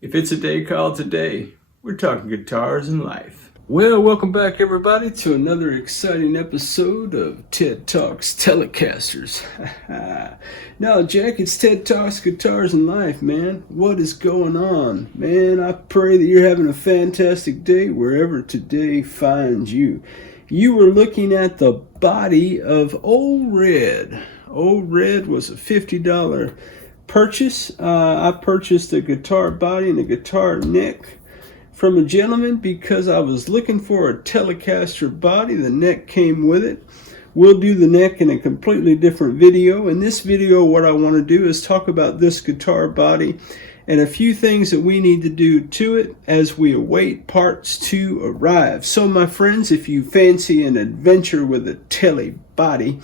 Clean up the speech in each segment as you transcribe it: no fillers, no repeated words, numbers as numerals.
If it's a day called today, we're talking guitars and life. Well, welcome back everybody to another exciting episode of TED Talks Telecasters. Now, Jack, it's TED Talks Guitars and Life, man. What is going on? Man, I pray that you're having a fantastic day wherever today finds you. You were looking at the body of Old Red. Old Red was a $50 purchase. I purchased a guitar body and a guitar neck from a gentleman because I was looking for a Telecaster body. The neck came with it. We'll do the neck in a completely different video. In this video, what I want to do is talk about this guitar body and a few things that we need to do to it as we await parts to arrive. So my friends, if you fancy an adventure with a Tele body,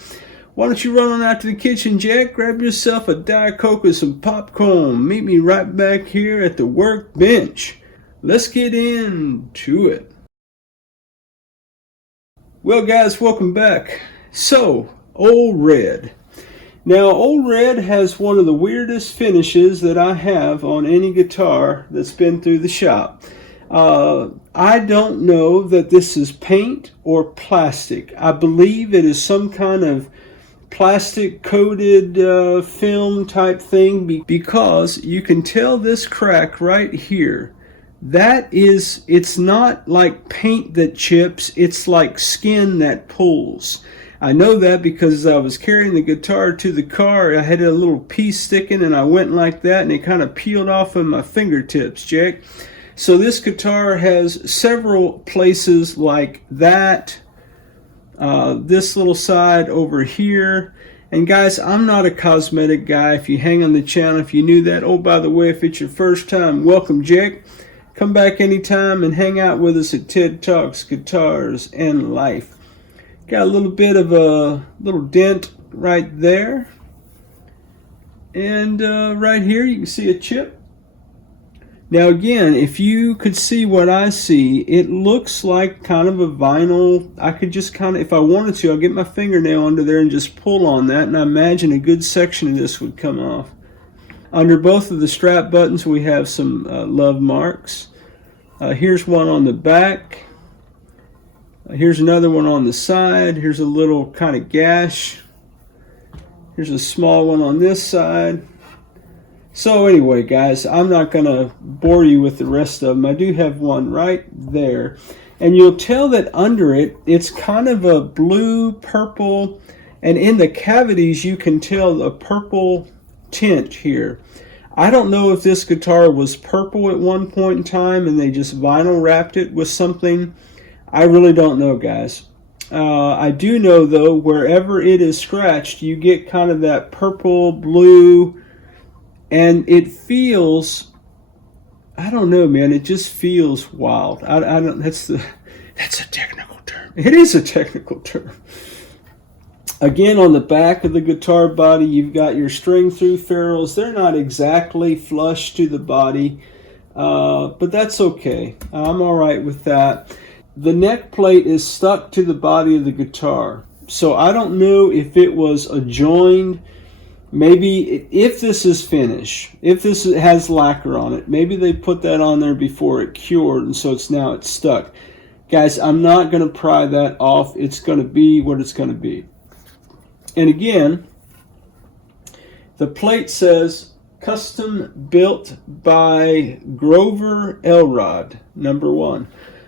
why don't you run on out to the kitchen, Jack, grab yourself a Diet Coke with some popcorn. Meet me right back here at the workbench. Let's get into it. Well, guys, welcome back. So, Old Red. Now, Old Red has one of the weirdest finishes that I have on any guitar that's been through the shop. I don't know that this is paint or plastic. I believe it is some kind of plastic coated film type thing because you can tell this crack right here. It's not like paint that chips, it's like skin that pulls. I know that because as I was carrying the guitar to the car, I had a little piece sticking and I went like that and it kind of peeled off of my fingertips, Jack. So this guitar has several places like that. This little side over here. And guys, I'm not a cosmetic guy. If you hang on the channel, if you knew that. Oh, by the way, if it's your first time, welcome, Jack. Come back anytime and hang out with us at TED Talks Guitars and Life. Got a little bit of a little dent right there. And right here you can see a chip. Now again, if you could see what I see, it looks like kind of a vinyl. I could just kind of, if I wanted to, I'll get my fingernail under there and just pull on that, and I imagine a good section of this would come off. Under both of the strap buttons we have some love marks. Here's one on the back. Here's another one on the side. Here's a little kind of gash. Here's a small one on this side. So anyway, guys, I'm not going to bore you with the rest of them. I do have one right there. And you'll tell that under it, it's kind of a blue, purple, and in the cavities you can tell a purple tint here. I don't know if this guitar was purple at one point in time and they just vinyl wrapped it with something. I really don't know, guys. I do know, though, wherever it is scratched, you get kind of that purple, blue, and it feels, I don't know, man, it just feels wild. I don't, that's a technical term. It is a technical term. Again, on the back of the guitar body, you've got your string through ferrules. They're not exactly flush to the body, but that's okay. I'm all right with that. The neck plate is stuck to the body of the guitar. So I don't know if it was a joined. Maybe if this is finish, if this has lacquer on it, maybe they put that on there before it cured and so it's stuck. Guys, I'm not going to pry that off. It's going to be what it's going to be. And again, the plate says custom built by Grover Elrod, #1.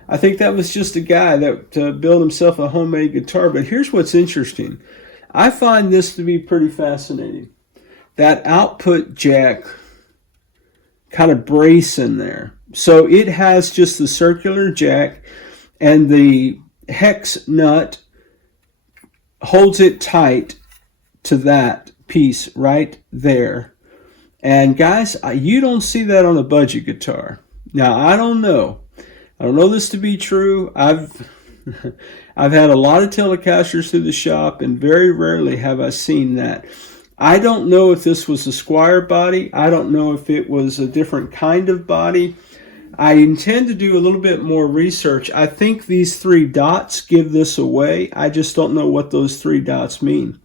I think that was just a guy that built himself a homemade guitar. But here's what's interesting. I find this to be pretty fascinating. That output jack kind of brace in there. So it has just the circular jack and the hex nut holds it tight to that piece right there. And guys, you don't see that on a budget guitar. Now, I don't know this to be true. I've had a lot of Telecasters through the shop, and very rarely have I seen that. I don't know if this was a Squier body. I don't know if it was a different kind of body. I intend to do a little bit more research. I think these 3 dots give this away. I just don't know what those 3 dots mean.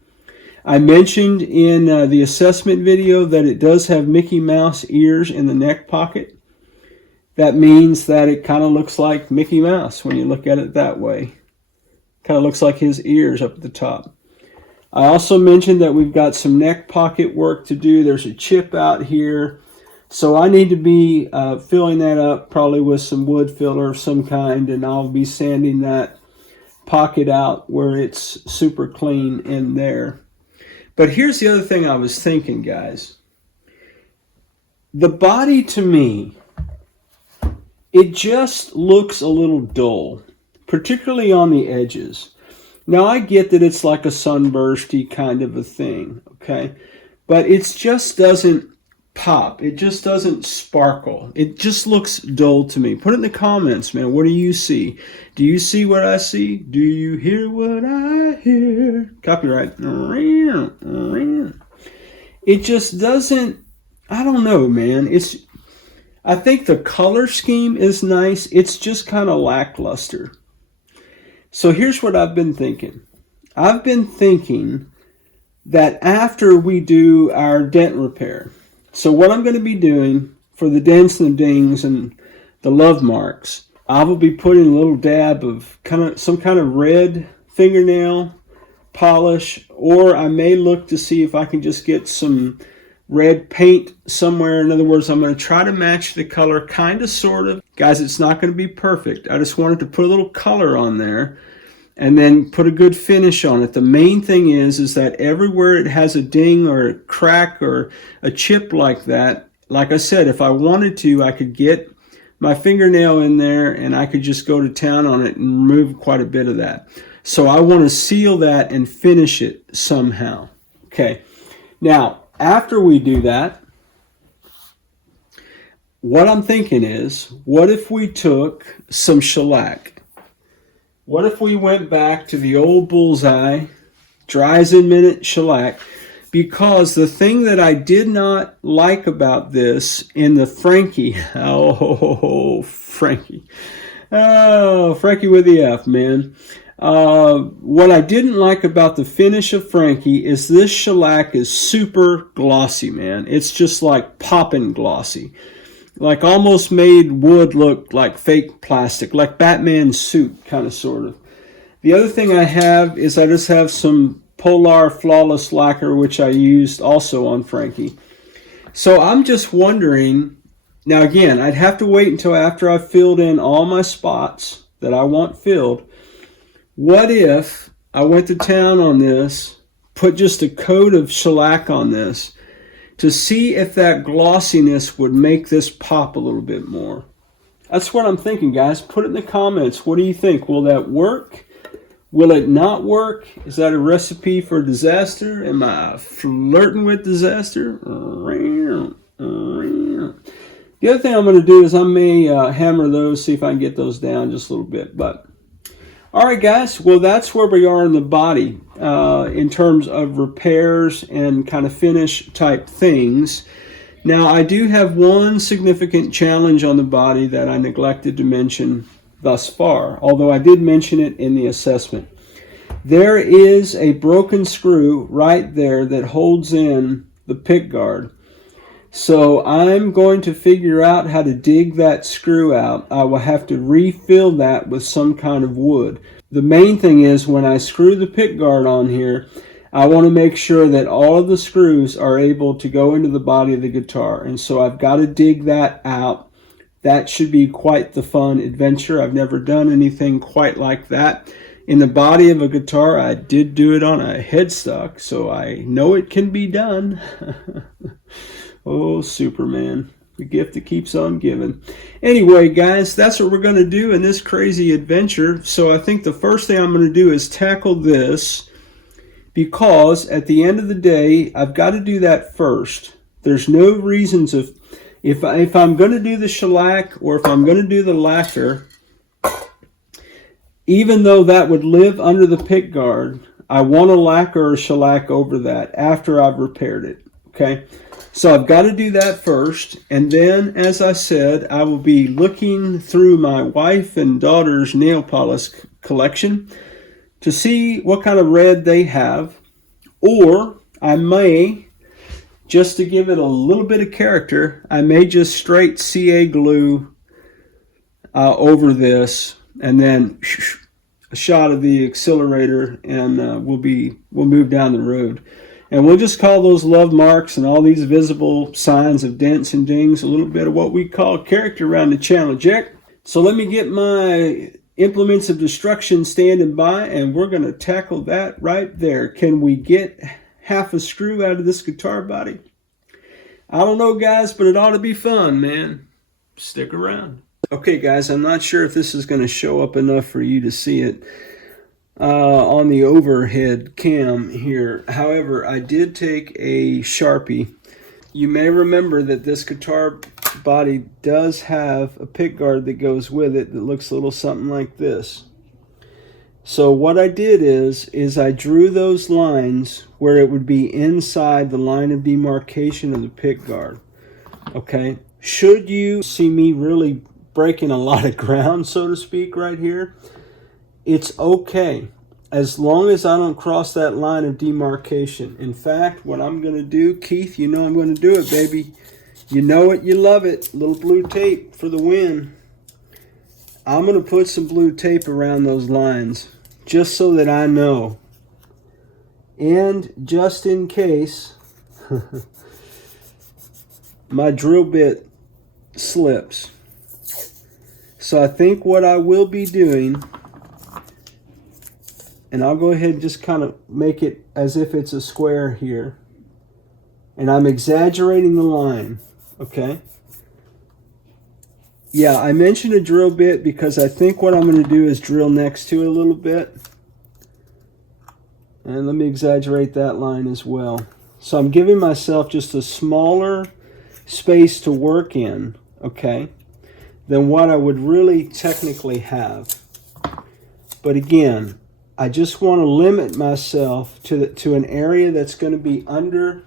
I mentioned in the assessment video that it does have Mickey Mouse ears in the neck pocket. that means that it kind of looks like Mickey Mouse when you look at it that way. Kind of looks like his ears up at the top. I also mentioned that we've got some neck pocket work to do. There's a chip out here. So I need to be filling that up probably with some wood filler of some kind, and I'll be sanding that pocket out where it's super clean in there. But here's the other thing I was thinking, guys. The body, to me, it just looks a little dull, particularly on the edges. Now, I get that it's like a sunbursty kind of a thing, okay? But it just doesn't pop. It just doesn't sparkle. It just looks dull to me. Put it in the comments, man. What do you see? Do you see what I see? Do you hear what I hear? Copyright. It just doesn't, I don't know, man. I think the color scheme is nice. It's just kind of lackluster. So here's what I've been thinking. I've been thinking that after we do our dent repair, so what I'm going to be doing for the dents and the dings and the love marks, I will be putting a little dab of some kind of red fingernail polish, or I may look to see if I can just get some red paint somewhere. In other words, I'm going to try to match the color, kind of, sort of. Guys, it's not going to be perfect. I just wanted to put a little color on there and then put a good finish on it. The main thing is that everywhere it has a ding or a crack or a chip like that, like I said, if I wanted to, I could get my fingernail in there and I could just go to town on it and remove quite a bit of that. So I want to seal that and finish it somehow. Okay. Now, after we do that, what I'm thinking is, what if we took some shellac? What if we went back to the old bullseye, dries in minute shellac? Because the thing that I did not like about this in the Frankie, Frankie with the F, man. What I didn't like about the finish of Frankie is this shellac is super glossy, man. It's just like poppin' glossy. Like almost made wood look like fake plastic, like Batman's suit, kind of, sort of. The other thing I have is I just have some Polar Flawless Lacquer, which I used also on Frankie. So I'm just wondering, now again, I'd have to wait until after I've filled in all my spots that I want filled. What if I went to town on this, put just a coat of shellac on this, to see if that glossiness would make this pop a little bit more? That's what I'm thinking, guys. Put it in the comments. What do you think? Will that work? Will it not work? Is that a recipe for disaster? Am I flirting with disaster? The other thing I'm going to do is I may hammer those, see if I can get those down just a little bit. But all right, guys. Well, that's where we are in the body in terms of repairs and kind of finish type things. Now, I do have one significant challenge on the body that I neglected to mention thus far, although I did mention it in the assessment. There is a broken screw right there that holds in the pick guard. So I'm going to figure out how to dig that screw out. I will have to refill that with some kind of wood. The main thing is when I screw the pick guard on here, I want to make sure that all of the screws are able to go into the body of the guitar. And so I've got to dig that out. That should be quite the fun adventure. I've never done anything quite like that. In the body of a guitar, I did do it on a headstock, so I know it can be done. Oh, Superman, the gift that keeps on giving. Anyway, guys, that's what we're going to do in this crazy adventure. So I think the first thing I'm going to do is tackle this, because at the end of the day, I've got to do that first. There's no reasons if I'm going to do the shellac or if I'm going to do the lacquer, even though that would live under the pick guard, I want a lacquer or shellac over that after I've repaired it. Okay, so I've got to do that first, and then, as I said, I will be looking through my wife and daughter's nail polish collection to see what kind of red they have, or I may, just to give it a little bit of character, I may just straight CA glue over this, and then a shot of the accelerator, and we'll move down the road. And we'll just call those love marks and all these visible signs of dents and dings a little bit of what we call character around the channel, Jack. So let me get my implements of destruction standing by, and we're going to tackle that right there. Can we get half a screw out of this guitar body? I don't know, guys, but it ought to be fun, man. Stick around. Okay, guys, I'm not sure if this is going to show up enough for you to see it on the overhead cam here. However, I did take a Sharpie. You may remember that this guitar body does have a pick guard that goes with it that looks a little something like this. So what I did is I drew those lines where it would be inside the line of demarcation of the pick guard. Okay, should you see me really breaking a lot of ground, so to speak, right here, it's okay as long as I don't cross that line of demarcation. In fact, what I'm going to do, Keith, you know I'm going to do it, baby. You know it, you love it. Little blue tape for the win. I'm going to put some blue tape around those lines just so that I know. And just in case my drill bit slips. So I think what I will be doing, and I'll go ahead and just kind of make it as if it's a square here. And I'm exaggerating the line, okay? Yeah, I mentioned a drill bit because I think what I'm going to do is drill next to it a little bit. And let me exaggerate that line as well. So I'm giving myself just a smaller space to work in, okay, than what I would really technically have. But again, I just want to limit myself to an area that's going to be under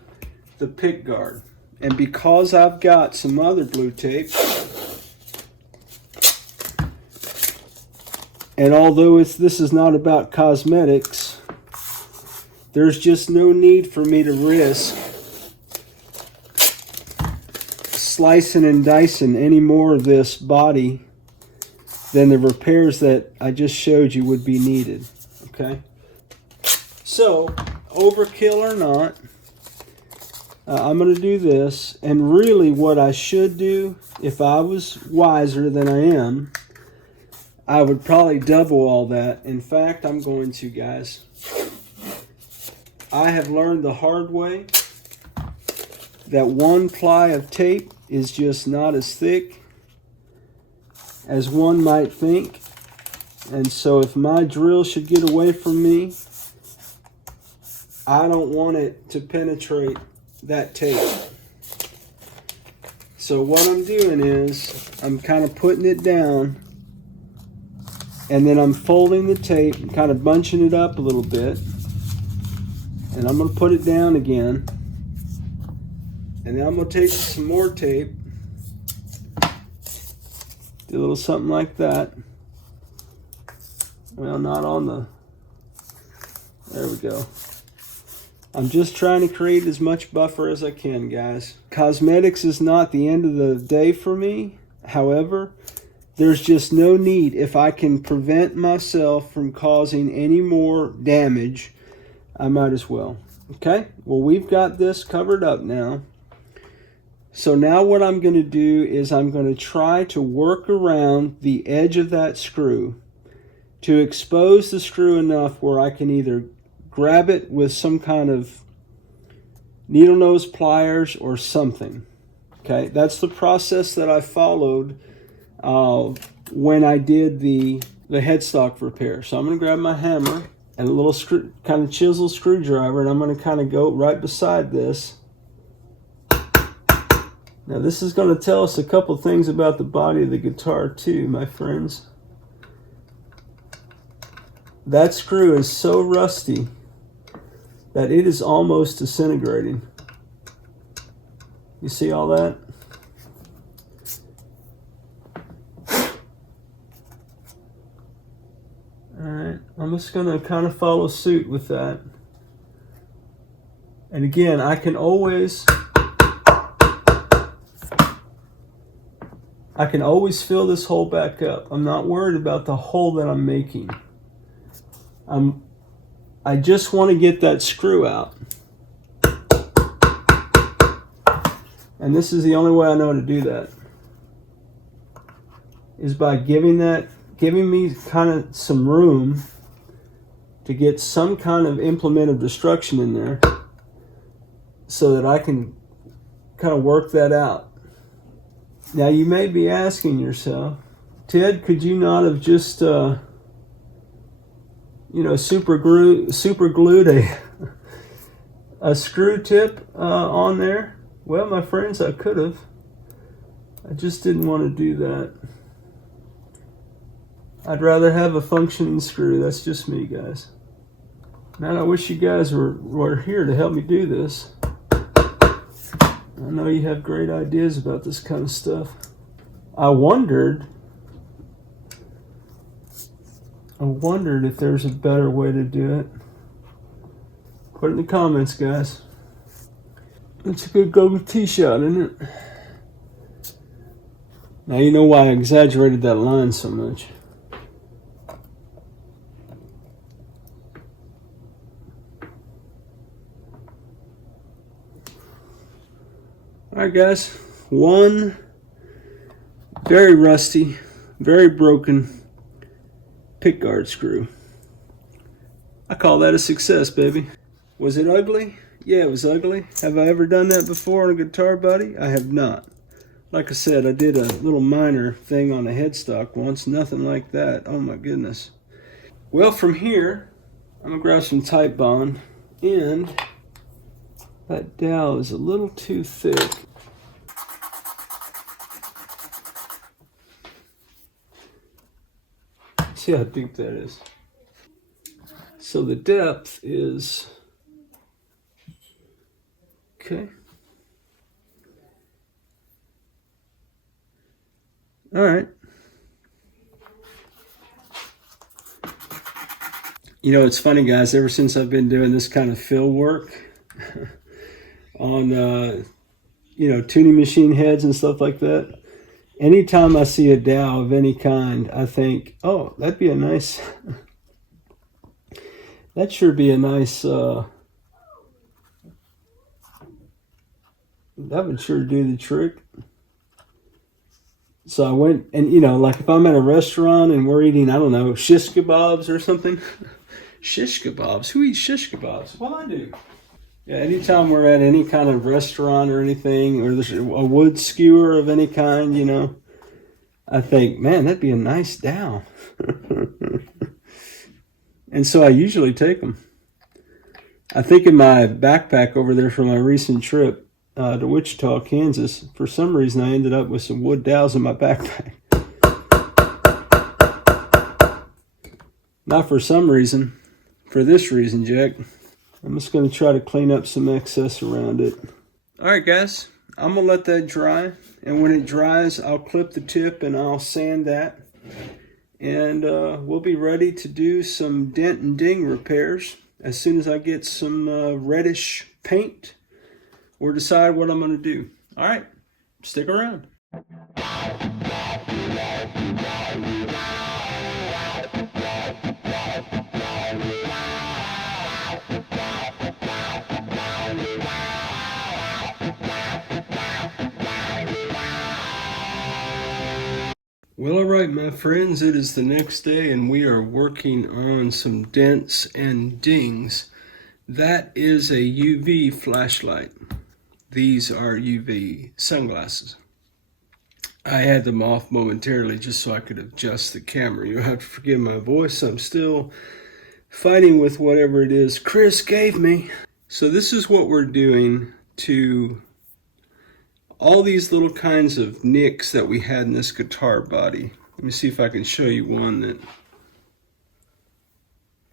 the pick guard. And because I've got some other blue tape, and although this is not about cosmetics, there's just no need for me to risk slicing and dicing any more of this body than the repairs that I just showed you would be needed. Okay? So, overkill or not, I'm going to do this. And really what I should do, if I was wiser than I am, I would probably double all that. In fact, I'm going to, guys. I have learned the hard way that one ply of tape is just not as thick as one might think. And so if my drill should get away from me, I don't want it to penetrate that tape. So what I'm doing is I'm kind of putting it down, and then I'm folding the tape and kind of bunching it up a little bit. And I'm going to put it down again. And then I'm going to take some more tape. Do a little something like that. Well, not on the... There we go. I'm just trying to create as much buffer as I can, guys. Cosmetics is not the end of the day for me. However, there's just no need. If I can prevent myself from causing any more damage, I might as well. Okay? Well, we've got this covered up now. So now what I'm going to do is I'm going to try to work around the edge of that screw to expose the screw enough where I can either grab it with some kind of needle nose pliers or something. Okay, that's the process that I followed when I did the headstock repair. So I'm going to grab my hammer and a little screw, kind of chisel screwdriver, and I'm going to kind of go right beside this. Now this is going to tell us a couple things about the body of the guitar too, my friends. That screw is so rusty that it is almost disintegrating. You see all that? Alright, I'm just going to kind of follow suit with that. And again, I can always I can always fill this hole back up. I'm not worried about the hole that I'm making. I just want to get that screw out. And this is the only way I know to do that, is by giving me kind of some room to get some kind of implement of destruction in there so that I can kind of work that out. Now you may be asking yourself, Ted, could you not have just super glued a screw tip on there? Well, my friends, I could have. I just didn't want to do that. I'd rather have a functioning screw. That's just me, guys. Man, I wish you guys were here to help me do this. I know you have great ideas about this kind of stuff. I wondered if there's a better way to do it. Put it in the comments, guys. It's a good go tee shot, isn't it? Now you know why I exaggerated that line so much. Alright guys, one very rusty, very broken pickguard screw. I call that a success, baby. Was it ugly? Yeah, it was ugly. Have I ever done that before on a guitar body? I have not. Like I said, I did a little minor thing on a headstock once. Nothing like that. Oh my goodness. Well, from here, I'm going to grab some Type Bond. And that dowel is a little too thick. See how deep that is. So the depth is... Okay. All right. You know, it's funny, guys. Ever since I've been doing this kind of fill work on, tuning machine heads and stuff like that, anytime I see a dowel of any kind, I think, oh, that'd be a nice... that sure be a nice... that would sure do the trick. So I went and, like if I'm at a restaurant and we're eating, I don't know, shish kebabs or something. Shish kebabs? Who eats shish kebabs? Well, I do. Yeah, anytime we're at any kind of restaurant or anything, or there's a wood skewer of any kind, I think, man, that'd be a nice dowel. And so I usually take them. I think in my backpack over there from my recent trip, to Wichita, Kansas, for some reason I ended up with some wood dowels in my backpack. Not for some reason, for this reason, Jack. I'm just going to try to clean up some excess around it. Alright guys, I'm going to let that dry, and when it dries I'll clip the tip and I'll sand that, and we'll be ready to do some dent and ding repairs as soon as I get some reddish paint or decide what I'm going to do. All right, stick around. Well, all right, my friends, it is the next day and we are working on some dents and dings. That is a UV flashlight. These are UV sunglasses. I had them off momentarily just so I could adjust the camera. You'll have to forgive my voice. I'm still fighting with whatever it is Chris gave me. So this is what we're doing to all these little kinds of nicks that we had in this guitar body. Let me see if I can show you one that,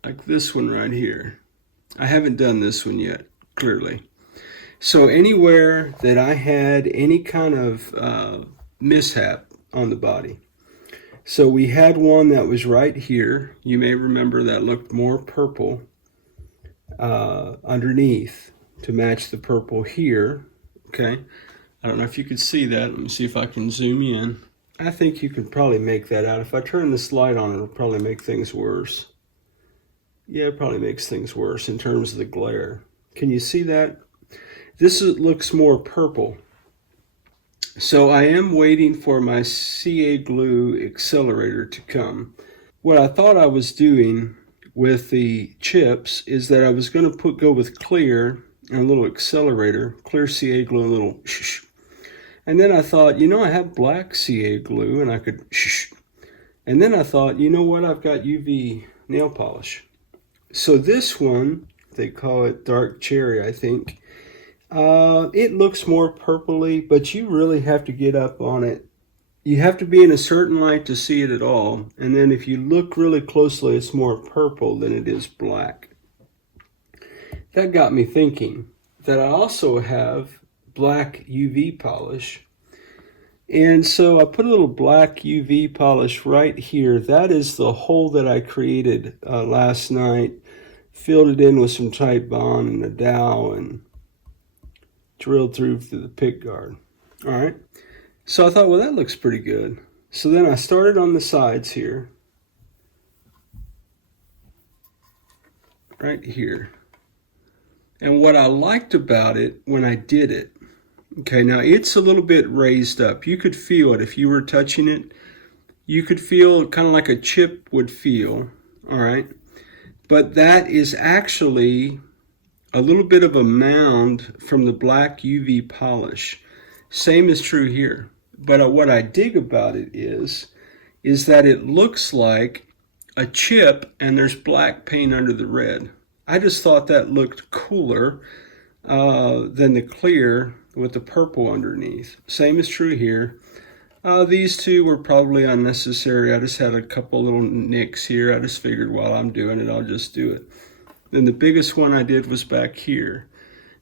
like this one right here. I haven't done this one yet, clearly. So anywhere that I had any kind of mishap on the body. So we had one that was right here. You may remember that looked more purple underneath to match the purple here. Okay. I don't know if you could see that. Let me see if I can zoom in. I think you could probably make that out. If I turn this light on, it'll probably make things worse. Yeah, it probably makes things worse in terms of the glare. Can you see that? Looks more purple. So I am waiting for my CA glue accelerator to come. What I thought I was doing with the chips is that I was going to go with clear and a little accelerator, clear CA glue, a little shh. And then I thought, you know, I have black CA glue and I could shh. And then I thought, you know what, I've got UV nail polish. So this one, they call it dark cherry, I think. It looks more purpley, but you really have to get up on it. You have to be in a certain light to see it at all. And then if you look really closely, it's more purple than it is black. That got me thinking that I also have black UV polish. And so I put a little black UV polish right here. That is the hole that I created last night. Filled it in with some tight bond and a dowel and drilled through the pick guard. All right. So I thought, well, that looks pretty good. So then I started on the sides here. Right here. And what I liked about it when I did it, okay, now it's a little bit raised up. You could feel it if you were touching it. You could feel kind of like a chip would feel, all right? But that is actually a little bit of a mound from the black UV polish. Same is true here. But what I dig about it is that it looks like a chip and there's black paint under the red. I just thought that looked cooler than the clear with the purple underneath. Same is true here. These two were probably unnecessary. I just had a couple little nicks here. I just figured while I'm doing it, I'll just do it. Then the biggest one I did was back here.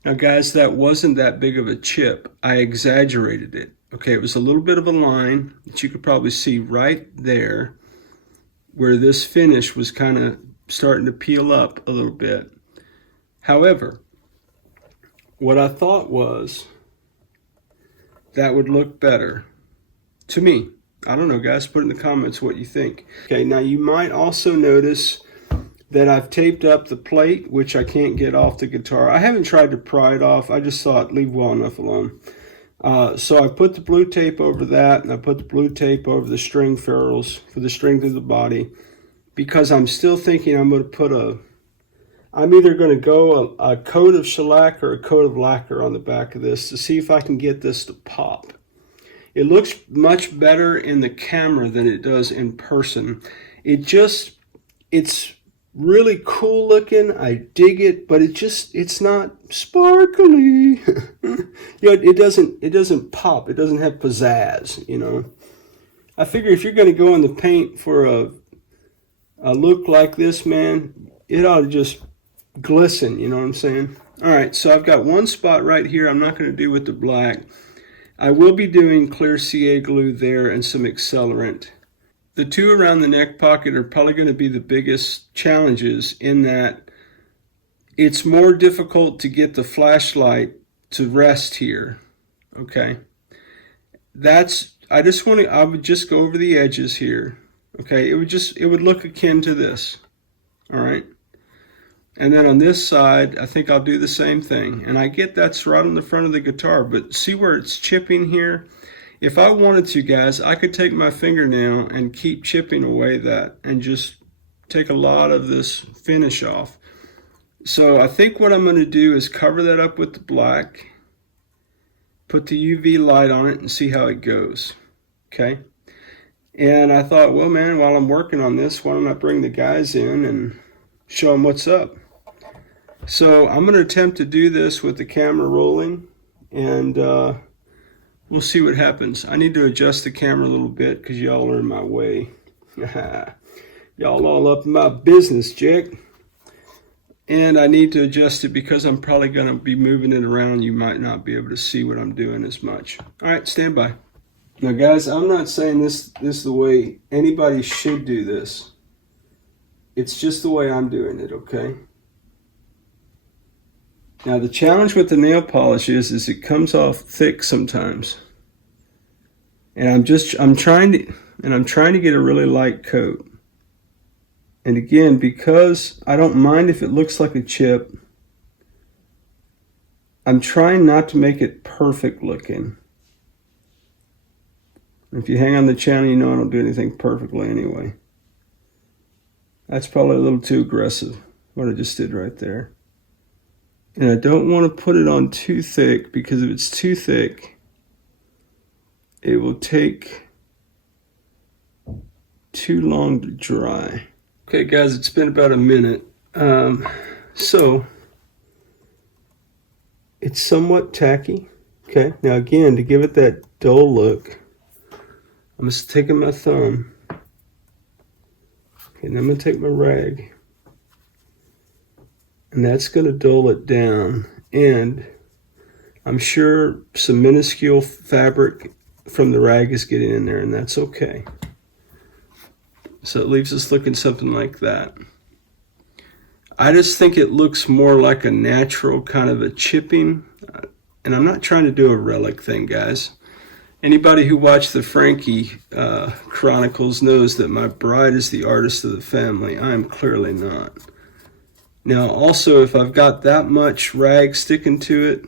Now guys, that wasn't that big of a chip. I exaggerated it. Okay, it was a little bit of a line that you could probably see right there where this finish was kind of starting to peel up a little bit. However, what I thought was that would look better to me. I don't know, guys, put in the comments what you think. Okay, now you might also notice that I've taped up the plate, which I can't get off the guitar. I haven't tried to pry it off. I just thought leave well enough alone. So I put the blue tape over that, and I put the blue tape over the string ferrules for the string through the body, because I'm still thinking I'm going to put I'm either going to go a coat of shellac or a coat of lacquer on the back of this to see if I can get this to pop. It looks much better in the camera than it does in person. It's really cool looking. I dig it, but it's not sparkly. It doesn't pop. It doesn't have pizzazz, you know. I figure if you're going to go in the paint for a look like this, man, it ought to just glisten, you know what I'm saying? All right, so I've got one spot right here I'm not going to do with the black. I will be doing clear CA glue there and some accelerant. The two around the neck pocket are probably going to be the biggest challenges, in that it's more difficult to get the flashlight to rest here. Okay, I would just go over the edges here. Okay, it would look akin to this. All right, and then on this side I think I'll do the same thing, and I get that's right on the front of the guitar, but see where it's chipping here? If I wanted to, guys, I could take my fingernail and keep chipping away that and just take a lot of this finish off. So I think what I'm going to do is cover that up with the black, put the UV light on it, and see how it goes. Okay? And I thought, well, man, while I'm working on this, why don't I bring the guys in and show them what's up? So I'm going to attempt to do this with the camera rolling, and we'll see what happens. I need to adjust the camera a little bit because y'all are in my way. Y'all all up in my business, Jack. And I need to adjust it because I'm probably going to be moving it around. You might not be able to see what I'm doing as much. All right, stand by. Now, guys, I'm not saying this is the way anybody should do this. It's just the way I'm doing it, okay? Now, the challenge with the nail polish is it comes off thick sometimes. And I'm trying to get a really light coat. And again, because I don't mind if it looks like a chip, I'm trying not to make it perfect looking. If you hang on the channel, you know I don't do anything perfectly anyway. That's probably a little too aggressive, what I just did right there. And I don't want to put it on too thick, because if it's too thick, it will take too long to dry. Okay guys, it's been about a minute. So it's somewhat tacky. Okay, now again, to give it that dull look, I'm just taking my thumb. Okay, now I'm going to take my rag. And that's going to dull it down. And I'm sure some minuscule fabric from the rag is getting in there, and that's okay. So it leaves us looking something like that. I just think it looks more like a natural kind of a chipping. And I'm not trying to do a relic thing, guys. Anybody who watched the Frankie Chronicles knows that my bride is the artist of the family. I am clearly not. Now, also, if I've got that much rag sticking to it,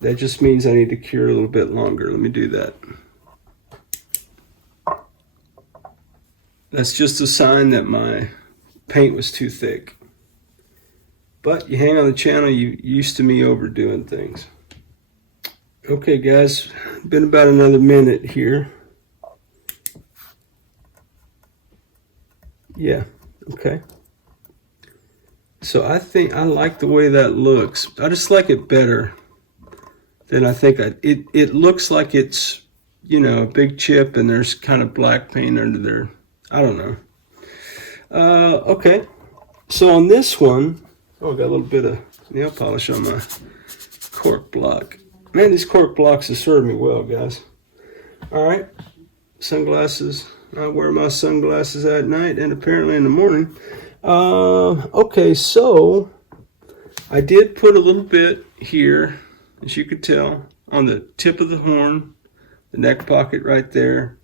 that just means I need to cure a little bit longer. Let me do that. That's just a sign that my paint was too thick. But you hang on the channel, you're used to me overdoing things. Okay, guys, been about another minute here. Yeah, okay. So I think I like the way that looks. I just like it better than I think it looks like it's, you know, a big chip and there's kind of black paint under there. I don't know. Okay. So on this one, oh, I got a little bit of nail polish on my cork block. Man, these cork blocks have served me well, guys. All right. Sunglasses. I wear my sunglasses at night and apparently in the morning. Okay, so I did put a little bit here, as you could tell, on the tip of the horn, the neck pocket right there,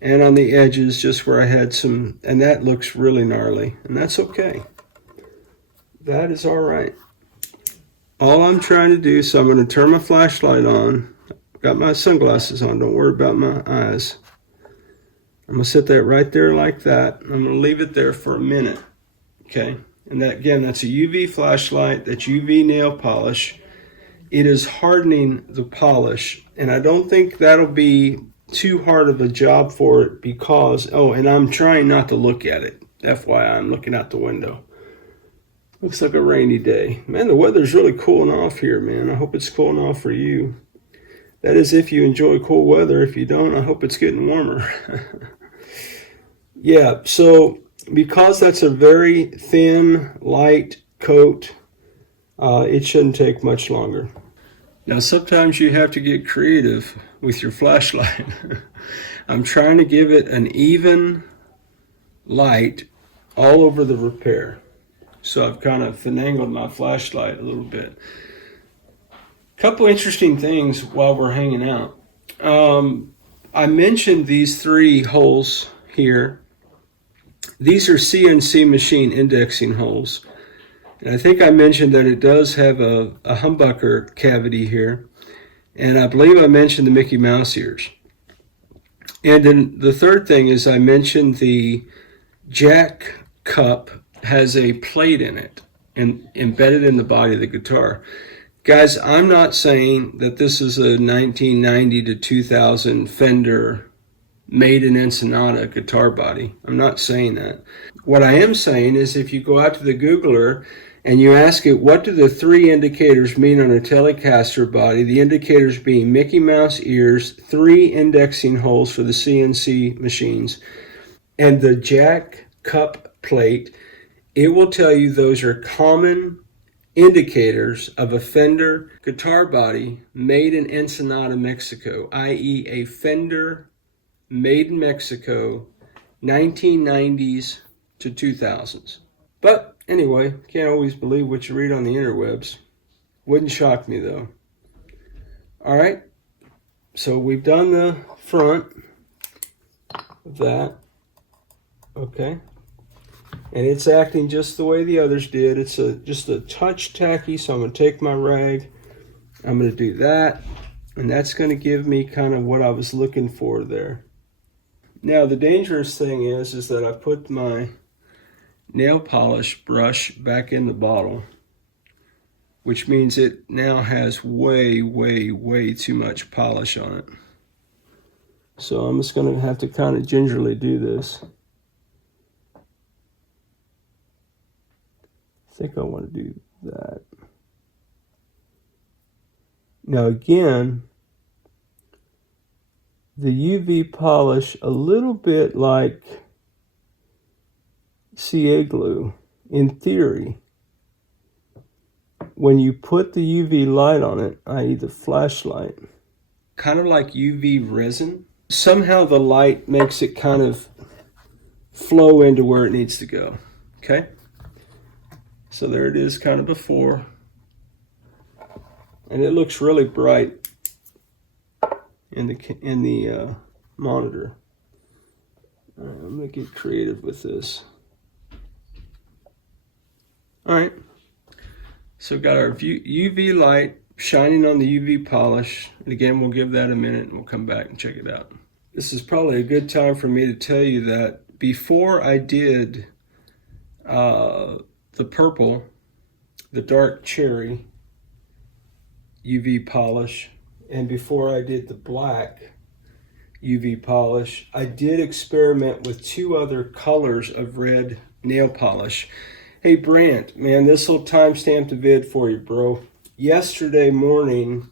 and on the edges just where I had some, and that looks really gnarly, and that's okay. That is all right. All I'm trying to do, so I'm going to turn my flashlight on. Got my sunglasses on, don't worry about my eyes. I'm going to set that right there like that. I'm going to leave it there for a minute. Okay, and that again, that's a UV flashlight, that's UV nail polish. It is hardening the polish, and I don't think that'll be too hard of a job for it because, oh, and I'm trying not to look at it. FYI, I'm looking out the window. Looks like a rainy day. Man, the weather's really cooling off here, man. I hope it's cooling off for you. That is if you enjoy cool weather. If you don't, I hope it's getting warmer. Yeah, so because that's a very thin, light coat, it shouldn't take much longer. Now, sometimes you have to get creative with your flashlight. I'm trying to give it an even light all over the repair. So I've kind of finagled my flashlight a little bit. Couple interesting things while we're hanging out. I mentioned these 3 holes here. These are CNC machine indexing holes. And I think I mentioned that it does have a humbucker cavity here. And I believe I mentioned the Mickey Mouse ears. And then the third thing is I mentioned the jack cup has a plate in it and embedded in the body of the guitar. Guys, I'm not saying that this is a 1990 to 2000 Fender made in Ensenada guitar body. I'm not saying that. What I am saying is if you go out to the Googler and you ask it, what do the 3 indicators mean on a Telecaster body? The indicators being Mickey Mouse ears, 3 indexing holes for the CNC machines, and the jack cup plate, it will tell you those are common indicators of a Fender guitar body made in Ensenada, Mexico, i.e. a Fender made in Mexico, 1990s to 2000s. But anyway, can't always believe what you read on the interwebs. Wouldn't shock me though. All right, So we've done the front of that. Okay. And it's acting just the way the others did. It's just a touch tacky, so I'm going to take my rag. I'm going to do that, and that's going to give me kind of what I was looking for there. Now, the dangerous thing is that I put my nail polish brush back in the bottle, which means it now has way, way, way too much polish on it. So I'm just going to have to kind of gingerly do this. I think I want to do that. Now again, the UV polish a little bit like CA glue in theory. When you put the UV light on it, i.e. the flashlight, kind of like UV resin, somehow the light makes it kind of flow into where it needs to go, okay? So there it is kind of before. And it looks really bright in the monitor. All right, I'm going to get creative with this. All right. So got our UV light shining on the UV polish. And again, we'll give that a minute and we'll come back and check it out. This is probably a good time for me to tell you that before I did the purple, the dark cherry UV polish, and before I did the black UV polish, I did experiment with 2 other colors of red nail polish. Hey Brant, man, this will timestamp the vid for you, bro. Yesterday morning,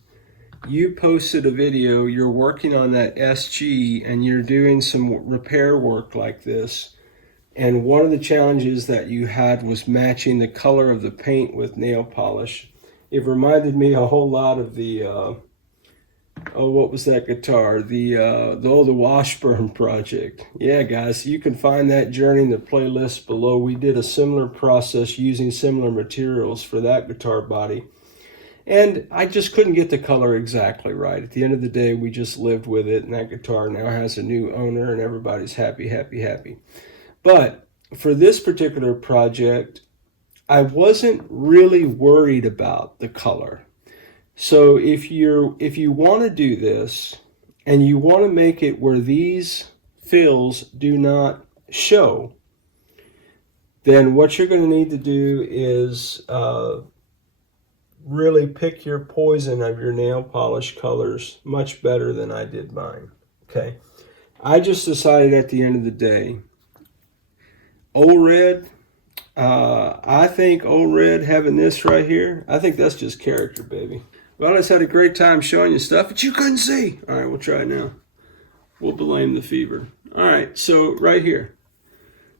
you posted a video, you're working on that SG and you're doing some repair work like this. And one of the challenges that you had was matching the color of the paint with nail polish. It reminded me a whole lot of the, what was that guitar? The Washburn project. Yeah, guys, you can find that journey in the playlist below. We did a similar process using similar materials for that guitar body. And I just couldn't get the color exactly right. At the end of the day, we just lived with it, and that guitar now has a new owner, and everybody's happy, happy, happy. But for this particular project, I wasn't really worried about the color. So if you want to do this and you want to make it where these fills do not show, then what you're going to need to do is really pick your poison of your nail polish colors much better than I did mine. Okay, I just decided at the end of the day, Old Red, I think Old Red having this right here, I think that's just character, baby. Well, I just had a great time showing you stuff that you couldn't see. All right, we'll try it now. We'll blame the fever. All right, so right here.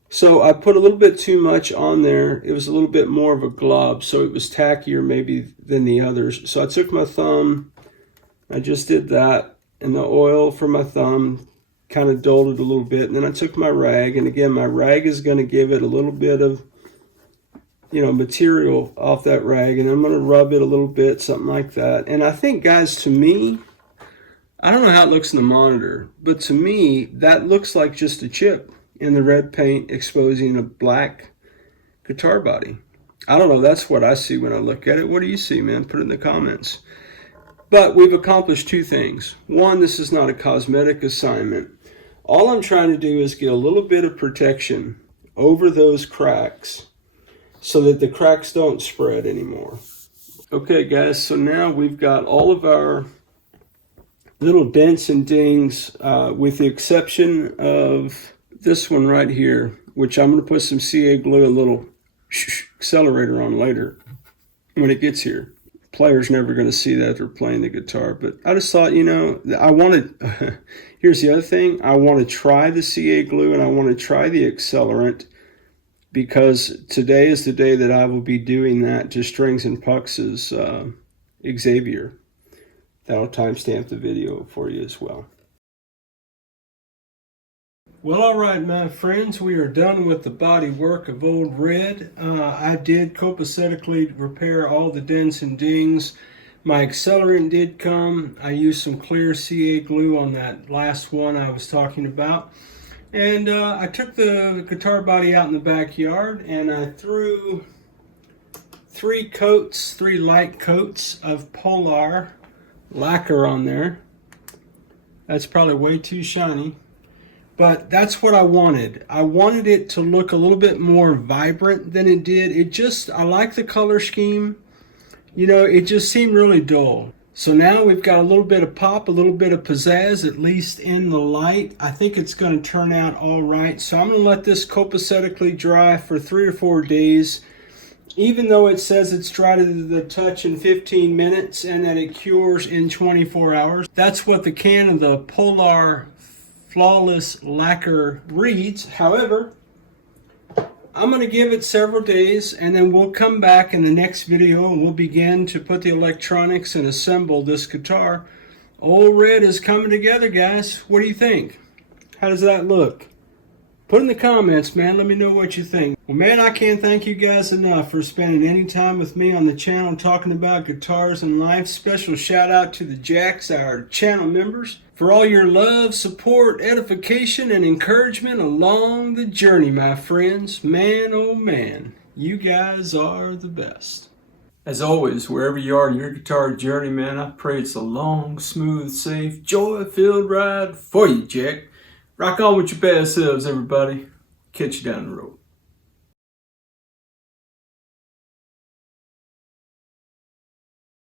So I put a little bit too much on there. It was a little bit more of a glob, so it was tackier maybe than the others. So I took my thumb, I just did that, and the oil from my thumb kind of dulled it a little bit. And then I took my rag, and again, my rag is going to give it a little bit of, material off that rag, and I'm going to rub it a little bit, something like that. And I think, guys, to me, I don't know how it looks in the monitor, but to me, that looks like just a chip in the red paint exposing a black guitar body. I don't know, that's what I see when I look at it. What do you see, man? Put it in the comments. But we've accomplished 2 things. One, this is not a cosmetic assignment. All I'm trying to do is get a little bit of protection over those cracks so that the cracks don't spread anymore. Okay, guys, so now we've got all of our little dents and dings, with the exception of this one right here, which I'm going to put some CA glue, a little accelerator on later when it gets here. Player's never going to see that they're playing the guitar, but I just thought, I wanted, here's the other thing, I want to try the CA glue and I want to try the accelerant, because today is the day that I will be doing that to Strings and Pucks' Xaviere. That'll timestamp the video for you as well. Well, all right, my friends, we are done with the body work of Old Red. I did copacetically repair all the dents and dings, My accelerant did come. I used some clear CA glue on that last one I was talking about. And I took the guitar body out in the backyard and I threw three light coats of Polar lacquer on there. That's probably way too shiny, but that's what I wanted. I wanted it to look a little bit more vibrant than it did. I like the color scheme. You know, it just seemed really dull. So now we've got a little bit of pop, a little bit of pizzazz, at least in the light. I think it's going to turn out all right. So I'm going to let this copacetically dry for 3 or 4 days. Even though it says it's dry to the touch in 15 minutes and that it cures in 24 hours. That's what the can of the Polar Flawless Lacquer reads. However, I'm going to give it several days and then we'll come back in the next video and we'll begin to put the electronics and assemble this guitar. Old Red is coming together, guys. What do you think? How does that look? Put in the comments, man. Let me know what you think. Well, man, I can't thank you guys enough for spending any time with me on the channel talking about guitars and life. Special shout out to the Jacks, our channel members, for all your love, support, edification, and encouragement along the journey, my friends. Man, oh man, you guys are the best. As always, wherever you are in your guitar journey, man, I pray it's a long, smooth, safe, joy-filled ride for you, Jack. Rock on with your best selves, everybody. Catch you down the road.